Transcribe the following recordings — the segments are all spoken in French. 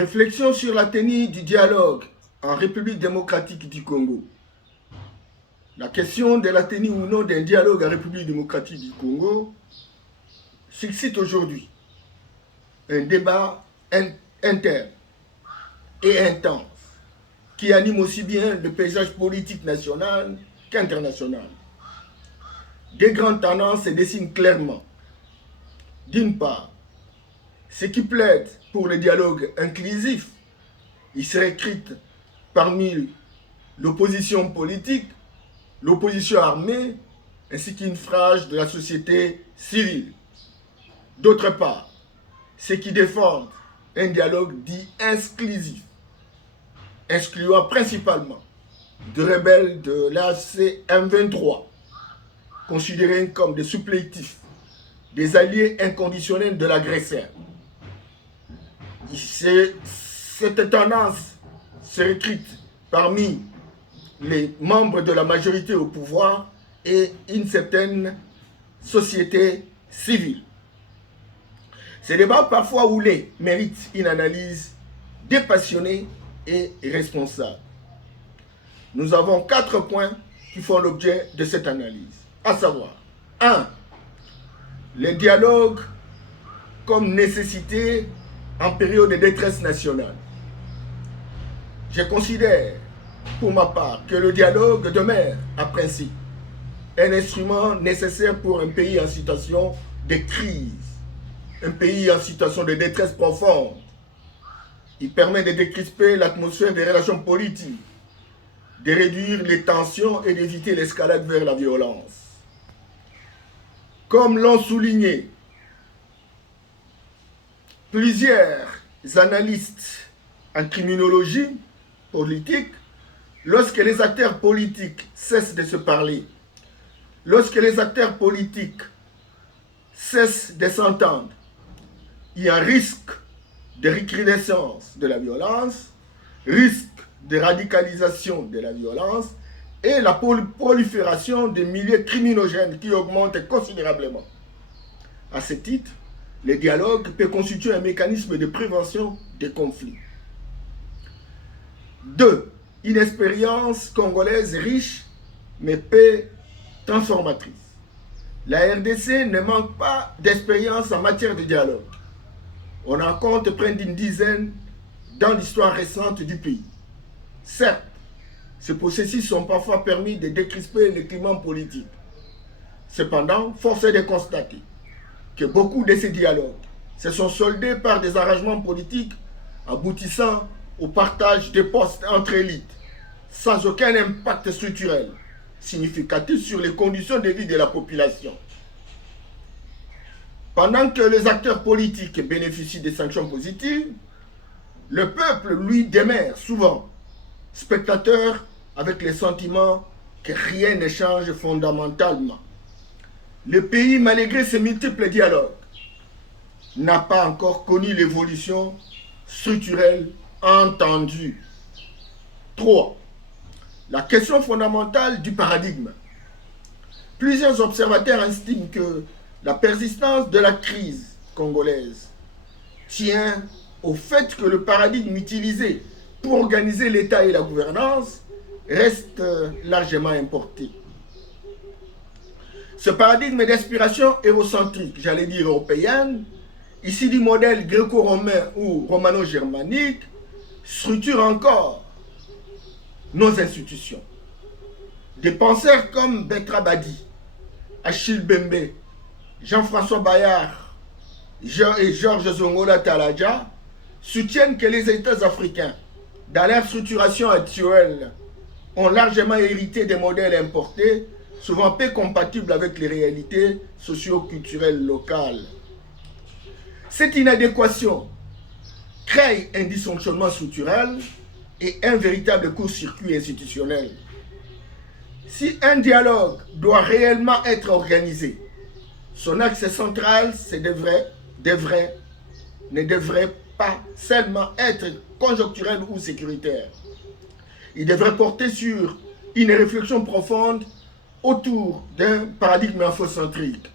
Réflexion sur la tenue du dialogue en République démocratique du Congo. La question de la tenue ou non d'un dialogue en République démocratique du Congo suscite aujourd'hui un débat interne et intense qui anime aussi bien le paysage politique national qu'international. Des grandes tendances se dessinent clairement. D'une part, ceux qui plaident pour le dialogue inclusif, il se recrute parmi l'opposition politique, l'opposition armée, ainsi qu'une frange de la société civile. D'autre part, ceux qui défendent un dialogue dit inclusif, excluant principalement de rebelles de l'AFC M23, considérés comme des supplétifs, des alliés inconditionnels de l'agresseur. Cette tendance se recrute parmi les membres de la majorité au pouvoir et une certaine société civile. Ces débats parfois houlés méritent une analyse dépassionnée et responsable. Nous avons 4 points qui font l'objet de cette analyse, à savoir 1. Les dialogues comme nécessité en période de détresse nationale. Je considère, pour ma part, que le dialogue demeure, à principe, un instrument nécessaire pour un pays en situation de crise, un pays en situation de détresse profonde. Il permet de décrisper l'atmosphère des relations politiques, de réduire les tensions et d'éviter l'escalade vers la violence. Comme l'ont souligné plusieurs analystes en criminologie politique, lorsque les acteurs politiques cessent de se parler, lorsque les acteurs politiques cessent de s'entendre, il y a un risque de recrudescence de la violence, risque de radicalisation de la violence et la prolifération des milieux criminogènes qui augmentent considérablement. À ce titre, le dialogue peut constituer un mécanisme de prévention des conflits. 2. Une expérience congolaise riche mais peu transformatrice. La RDC ne manque pas d'expérience en matière de dialogue. On en compte près d'une dizaine dans l'histoire récente du pays. Certes, ces processus sont parfois permis de décrisper le climat politique. Cependant, force est de constater que beaucoup de ces dialogues se sont soldés par des arrangements politiques aboutissant au partage des postes entre élites, sans aucun impact structurel significatif sur les conditions de vie de la population. Pendant que les acteurs politiques bénéficient des sanctions positives, le peuple, lui, demeure souvent spectateur avec le sentiment que rien ne change fondamentalement. Le pays, malgré ses multiples dialogues, n'a pas encore connu l'évolution structurelle entendue. 3. La question fondamentale du paradigme. Plusieurs observateurs estiment que la persistance de la crise congolaise tient au fait que le paradigme utilisé pour organiser l'État et la gouvernance reste largement importé. Ce paradigme d'inspiration eurocentrique, j'allais dire européenne, ici du modèle gréco-romain ou romano-germanique, structure encore nos institutions. Des penseurs comme Bertrand Badi, Achille Bembe, Jean-François Bayard et Georges Zongola Taladja soutiennent que les États africains, dans leur structuration actuelle, ont largement hérité des modèles importés, souvent peu compatibles avec les réalités socio-culturelles locales. Cette inadéquation crée un dysfonctionnement structurel et un véritable court-circuit institutionnel. Si un dialogue doit réellement être organisé, son axe central ne devrait pas seulement être conjoncturel ou sécuritaire. Il devrait porter sur une réflexion profonde autour d'un paradigme afrocentrique,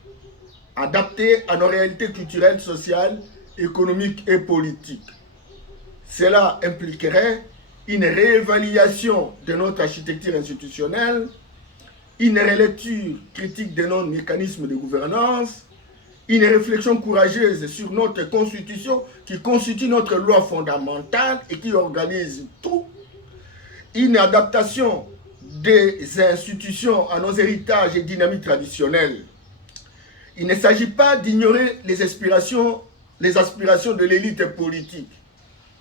adapté à nos réalités culturelles, sociales, économiques et politiques. Cela impliquerait une réévaluation de notre architecture institutionnelle, une relecture critique de nos mécanismes de gouvernance, une réflexion courageuse sur notre constitution qui constitue notre loi fondamentale et qui organise tout, une adaptation des institutions à nos héritages et dynamiques traditionnelles. Il ne s'agit pas d'ignorer les aspirations de l'élite politique,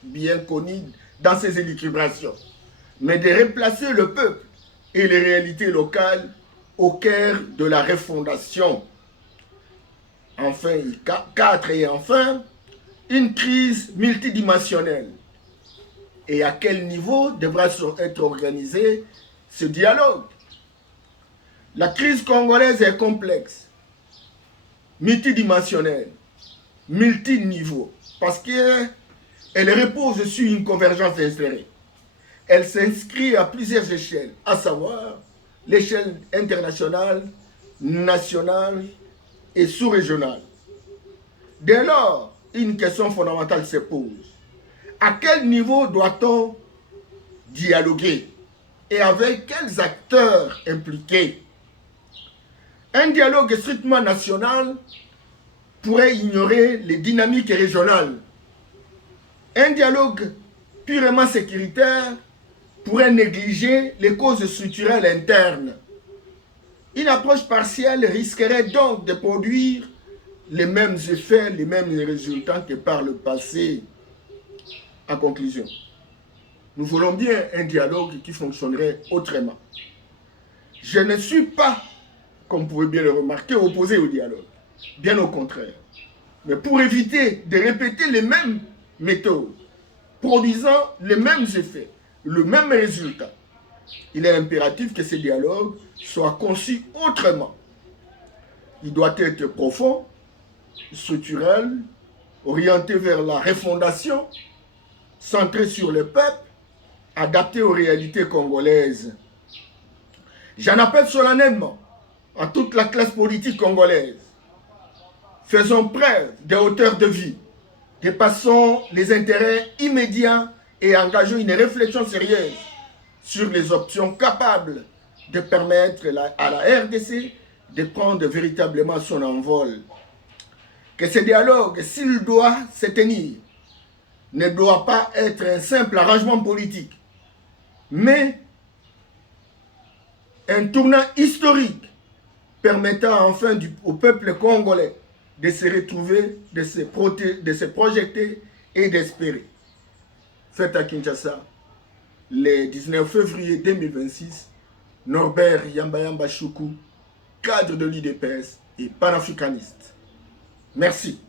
bien connue dans ses élucubrations, mais de replacer le peuple et les réalités locales au cœur de la refondation. Enfin, une crise multidimensionnelle. Et à quel niveau devra être organisé ce dialogue? La crise congolaise est complexe, multidimensionnelle, multiniveau, parce qu'elle repose sur une convergence insérée. Elle s'inscrit à plusieurs échelles, à savoir l'échelle internationale, nationale et sous-régionale. Dès lors, une question fondamentale se pose. À quel niveau doit-on dialoguer et avec quels acteurs impliqués? Un dialogue strictement national pourrait ignorer les dynamiques régionales. Un dialogue purement sécuritaire pourrait négliger les causes structurelles internes. Une approche partielle risquerait donc de produire les mêmes effets, les mêmes résultats que par le passé. En conclusion, nous voulons bien un dialogue qui fonctionnerait autrement. Je ne suis pas, comme vous pouvez bien le remarquer, opposé au dialogue. Bien au contraire. Mais pour éviter de répéter les mêmes méthodes, produisant les mêmes effets, le même résultat, il est impératif que ce dialogue soit conçu autrement. Il doit être profond, structurel, orienté vers la refondation, centré sur le peuple, adapté aux réalités congolaises. J'en appelle solennellement à toute la classe politique congolaise. Faisons preuve de hauteur de vie, dépassons les intérêts immédiats et engageons une réflexion sérieuse sur les options capables de permettre à la RDC de prendre véritablement son envol. Que ce dialogue, s'il doit se tenir, ne doit pas être un simple arrangement politique, mais un tournant historique permettant enfin au peuple congolais de se retrouver, de se projeter et d'espérer. Fait à Kinshasa, le 19 février 2026, Norbert Yamba Choukou, cadre de l'IDPS et panafricaniste. Merci.